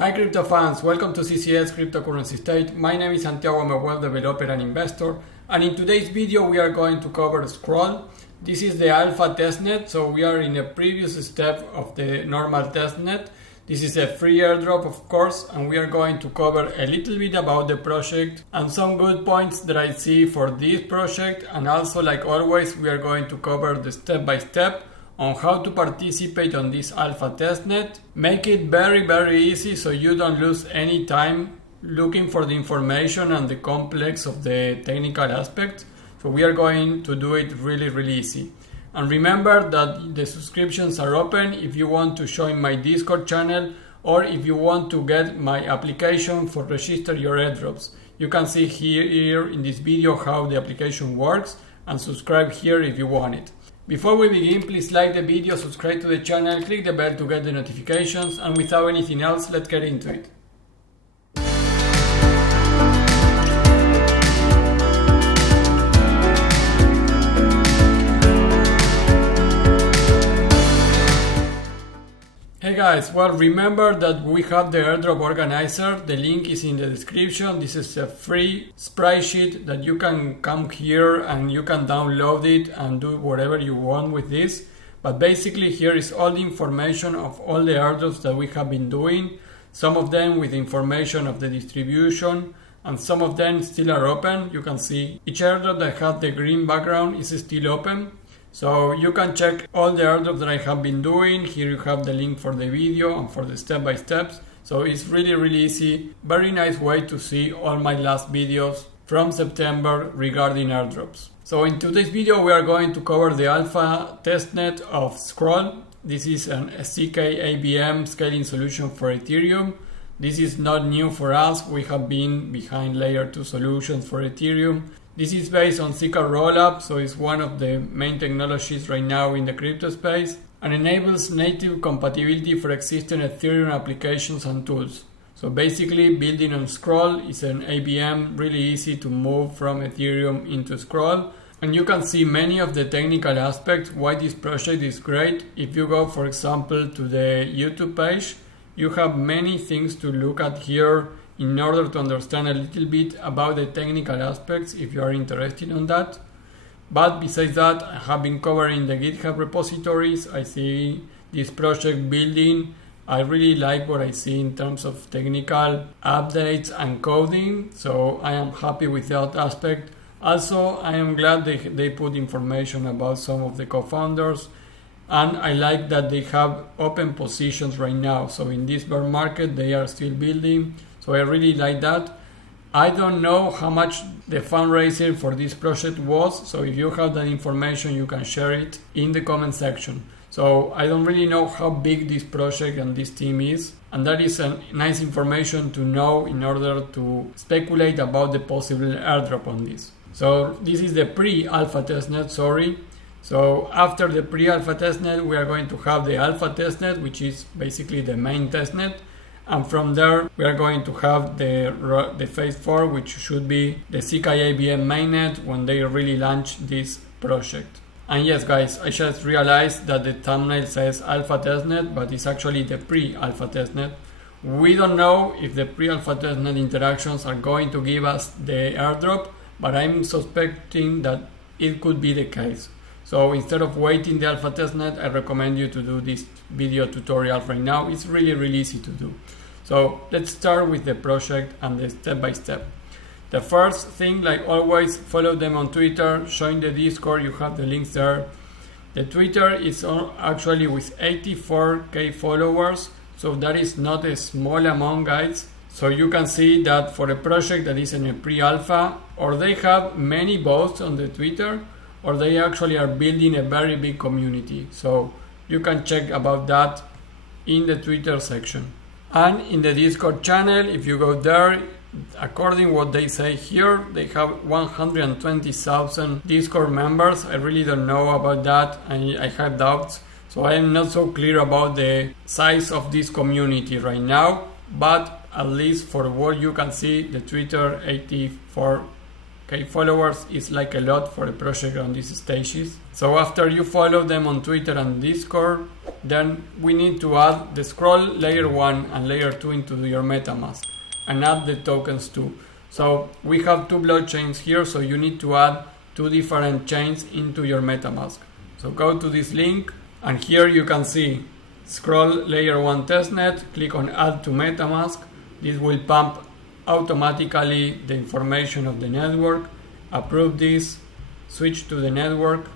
Hi crypto fans, welcome to CCS Cryptocurrency State. My name is Santiago, I'm a web developer and investor, and in today's video we are going to cover Scroll. This is the alpha testnet, so we are in a previous step of the normal testnet. This is a free airdrop, of course, and we are going to cover a little bit about the project and some good points that I see for this project, and also, like always, we are going to cover the step-by-step on how to participate on this alpha testnet. Make it very easy so you don't lose any time looking for the information and the complex of the technical aspects. So we are going to do it really easy. And remember that the subscriptions are open if you want to join my Discord channel or if you want to get my application for register your airdrops. You can see here in this video how the application works and subscribe here if you want it. Before we begin, please like the video, subscribe to the channel, click the bell to get the notifications, and without anything else, let's get into it. Hey guys, well, remember that we have the Airdrop Organizer. The link is in the description. This is a free spreadsheet that you can come here and you can download it and do whatever you want with this. But basically here is all the information of all the airdrops that we have been doing. Some of them with information of the distribution and some of them still are open. You can see each airdrop that has the green background is still open. So you can check all the airdrops that I have been doing. Here you have the link for the video and for the step-by-steps. So it's really easy. Very nice way to see all my last videos from September regarding airdrops. So in today's video we are going to cover the alpha testnet of Scroll. This is a zkABM scaling solution for Ethereum. This is not new for us. We have been behind layer 2 solutions for Ethereum. This is based on Zika rollup, so it's one of the main technologies right now in the crypto space, and enables native compatibility for existing Ethereum applications and tools. So basically building on Scroll is an ABM, really easy to move from Ethereum into Scroll. And you can see many of the technical aspects why this project is great. If you go, for example, to the YouTube page, you have many things to look at here in order to understand a little bit about the technical aspects if you are interested in that. But besides that, I have been covering the GitHub repositories. I see this project building. I really like what I see in terms of technical updates and coding, so I am happy with that aspect. Also, I am glad they put information about some of the co-founders, and I like that they have open positions right now. So in this bear market, they are still building. So I really like that. I don't know how much the fundraiser for this project was, so if you have that information you can share it in the comment section. So I don't really know how big this project and this team is, and that is a nice information to know in order to speculate about the possible airdrop on this. So this is the pre-alpha testnet, sorry. So after the pre-alpha testnet we are going to have the alpha testnet, which is basically the main testnet. And from there, we are going to have the phase 4, which should be the zkABM mainnet when they really launch this project. And yes, guys, I just realized that the thumbnail says alpha testnet, but it's actually the pre-alpha testnet. We don't know if the pre-alpha testnet interactions are going to give us the airdrop, but I'm suspecting that it could be the case. So instead of waiting the alpha testnet, I recommend you to do this video tutorial right now. It's really easy to do. So let's start with the project and the step-by-step. The first thing, like always, follow them on Twitter, join the Discord, you have the links there. The Twitter is actually with 84k followers, so that is not a small amount, guys. So you can see that for a project that is in a pre-alpha, or they have many bots on the Twitter, or they actually are building a very big community. So you can check about that in the Twitter section. And in the Discord channel, if you go there, according to what they say here, they have 120,000 Discord members. I really don't know about that, and I have doubts. So I am not so clear about the size of this community right now, but at least for what you can see, the Twitter 84k Okay, followers is like a lot for a project on these stages. So after you follow them on Twitter and Discord, then we need to add the scroll layer 1 and layer 2 into your MetaMask and add the tokens too. So we have two blockchains here, so you need to add two different chains into your MetaMask. So go to this link and here you can see scroll layer 1 testnet, click on add to MetaMask. This will pump automatically the information of the network. Approve this, switch to the network.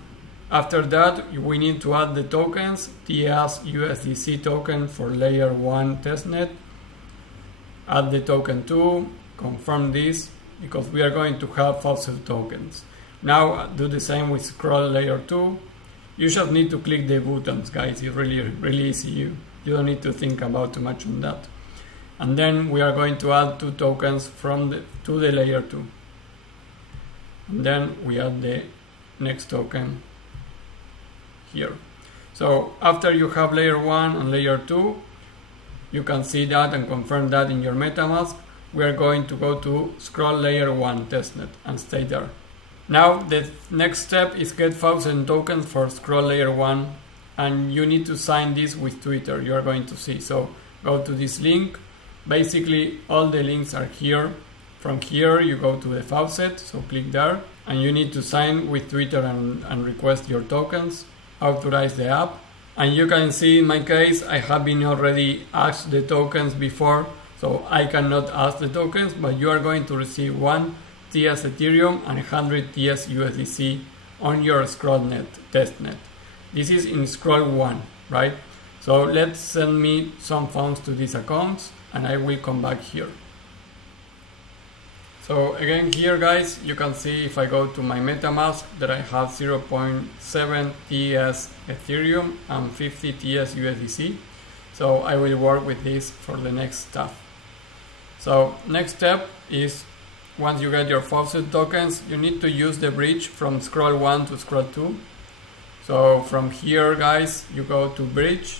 After that we need to add the tokens, TS USDC token for layer 1 testnet. Add the token 2, confirm this because we are going to have Faucet tokens. Now do the same with scroll layer 2. You just need to click the buttons, guys. It's really easy. You don't need to think about too much on that. And then we are going to add two tokens to the layer 2. And then we add the next token here. So after you have layer 1 and layer 2, you can see that and confirm that in your MetaMask. We are going to go to scroll layer 1 testnet and stay there. Now the next step is get Faucet tokens for scroll layer 1, and you need to sign this with Twitter. You are going to see. So go to this link. Basically all the links are here. From here you go to the Faucet, so click there, and you need to sign with Twitter and request your tokens, authorize the app. And you can see in my case I have been already asked the tokens before, so I cannot ask the tokens, but you are going to receive 1 TS Ethereum and 100 TS USDC on your scrollnet testnet. This is in scroll 1, right? So let's send me some funds to these accounts and I will come back here. So again here, guys, you can see if I go to my MetaMask that I have 0.7 TS Ethereum and 50 TS USDC. So I will work with this for the next stuff. So next step is, once you get your Faucet tokens, you need to use the bridge from scroll 1 to scroll 2. So from here, guys, you go to bridge.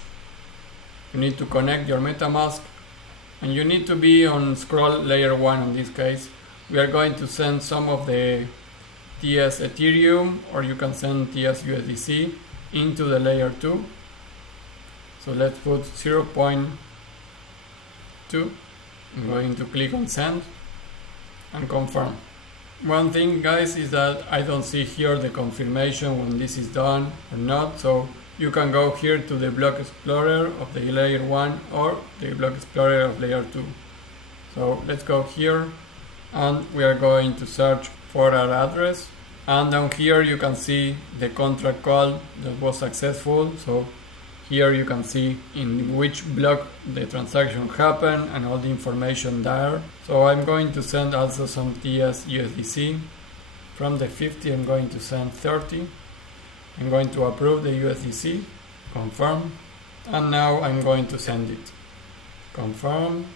You need to connect your MetaMask and you need to be on scroll layer 1 in this case. We are going to send some of the TS Ethereum, or you can send TS USDC into the layer 2. So let's put 0.2. I'm going to click on send and confirm. One thing, guys, is that I don't see here the confirmation when this is done or not, so you can go here to the block explorer of the layer 1 or the block explorer of layer 2. So let's go here and we are going to search for our address, and down here you can see the contract call that was successful. So here you can see in which block the transaction happened and all the information there. So I'm going to send also some TS USDC. From the 50 I'm going to send 30. I'm going to approve the USDC, confirm, and now I'm going to send it. Confirm,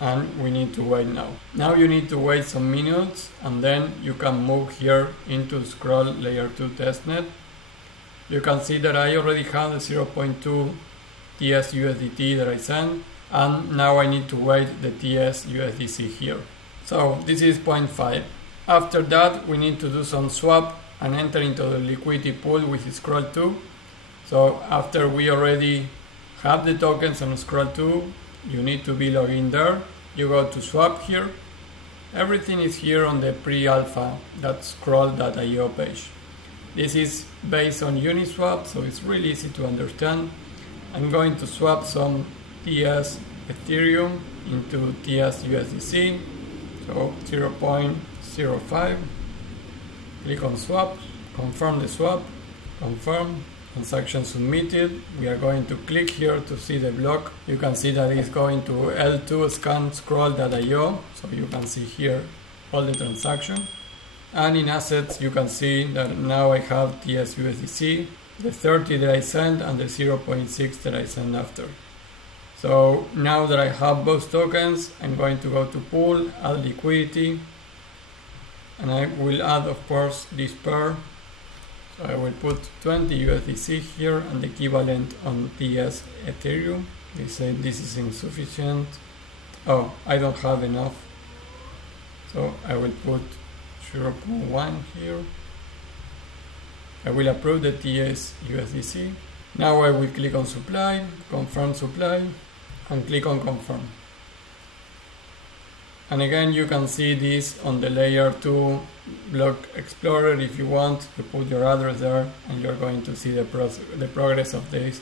and we need to wait now. Now you need to wait some minutes and then you can move here into scroll layer 2 testnet. You can see that I already have the 0.2 TS USDT that I sent, and now I need to wait the TS USDC here. So this is 0.5. After that we need to do some swap and enter into the liquidity pool with scroll 2. So after we already have the tokens on scroll 2, you need to be logged in there. You go to swap here. Everything is here on the pre-alpha, that scroll.io page. This is based on Uniswap, so it's really easy to understand. I'm going to swap some TS Ethereum into TS USDC, so 0.05. Click on swap, confirm the swap, confirm, transaction submitted. We are going to click here to see the block. You can see that it's going to L2 scan scroll.io, so you can see here all the transaction. And in assets you can see that now I have TS USDC, the 30 that I sent and the 0.6 that I sent after. So now that I have both tokens, I'm going to go to pool, add liquidity, and I will add, of course, this pair. So I will put 20 USDC here and the equivalent on TS Ethereum. They say this is insufficient. Oh, I don't have enough. So I will put 0.1 here. I will approve the TS USDC. Now I will click on supply, confirm supply, and click on confirm. And again, you can see this on the layer 2 block explorer. If you want to put your address there, and you're going to see the progress of this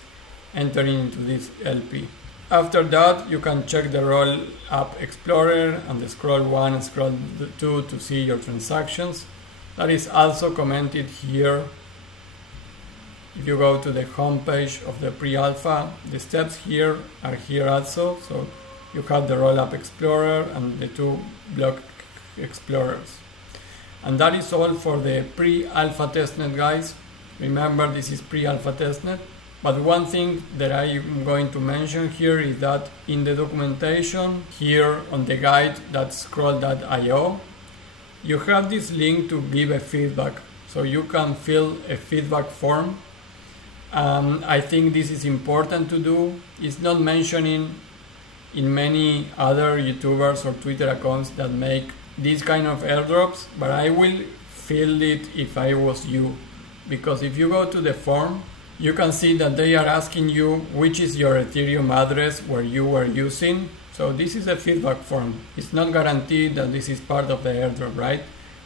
entering into this LP. After that, you can check the roll up explorer and the scroll 1 and scroll 2 to see your transactions. That is also commented here. If you go to the home page of the pre-alpha, the steps here are here also. So you have the roll-up explorer and the 2 block explorers. And that is all for the pre-alpha testnet, guys. Remember, this is pre-alpha testnet. But one thing that I'm going to mention here is that in the documentation here on the guide, that's scroll.io, you have this link to give a feedback. So you can fill a feedback form. I think this is important to do. It's not mentioning in many other YouTubers or Twitter accounts that make these kind of airdrops, but I will fill it if I was you. Because if you go to the form, you can see that they are asking you which is your Ethereum address where you were using. So this is a feedback form. It's not guaranteed that this is part of the airdrop, right?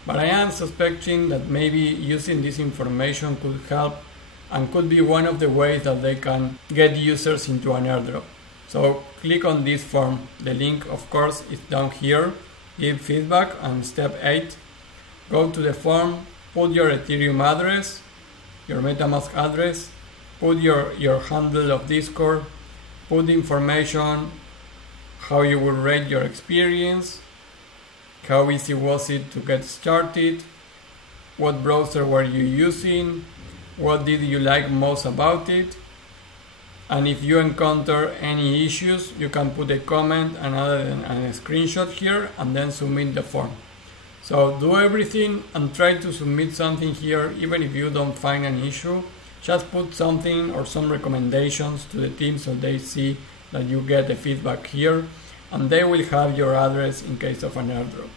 But I am suspecting that maybe using this information could help and could be one of the ways that they can get users into an airdrop. So click on this form. The link, of course, is down here. Give feedback, and step 8. Go to the form, put your Ethereum address, your MetaMask address, put your handle of Discord, put the information, how you would rate your experience, how easy was it to get started, what browser were you using, what did you like most about it, and if you encounter any issues, you can put a comment and a screenshot here and then submit the form. So do everything and try to submit something here, even if you don't find an issue. Just put something or some recommendations to the team so they see that you get the feedback here, and they will have your address in case of an airdrop.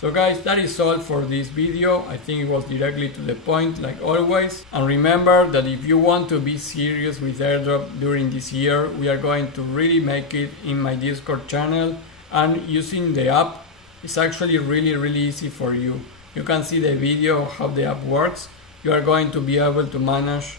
So guys, that is all for this video. I think it was directly to the point, like always. And remember that if you want to be serious with airdrop during this year, we are going to really make it in my Discord channel, and using the app is actually really easy for you. You can see the video how the app works. You are going to be able to manage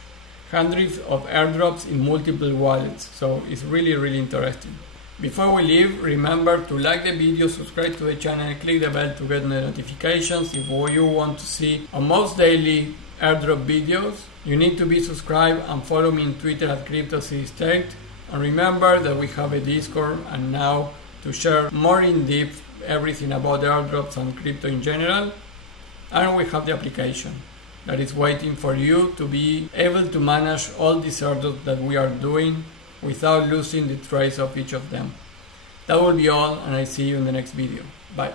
hundreds of airdrops in multiple wallets. So it's really interesting. Before we leave, remember to like the video, subscribe to the channel, and click the bell to get the notifications if you want to see almost daily airdrop videos. You need to be subscribed and follow me on Twitter at CryptoCityState. And remember that we have a Discord and now to share more in depth everything about airdrops and crypto in general. And we have the application that is waiting for you to be able to manage all these airdrops that we are doing without losing the trace of each of them. That will be all, and I see you in the next video. Bye.